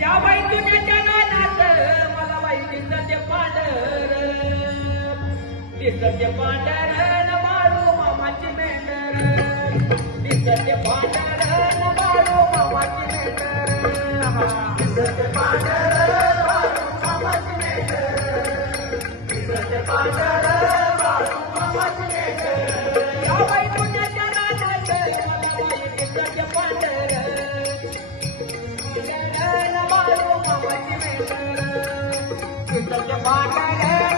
या बाई तुझ्या नानात मला बाई दिसते पांढर दिसते पांढर न मारू मामाची मेंढर दिसते पांढर न मारू मामाची मेंढर दिसते पांढर मारू मामाची मेंढर दिसते पांढर मारू मामाची मेंढर या बाई तुझ्या नानात मला बाई दिसते पांढर न मारू मामाची मेंढर दिसते पांढर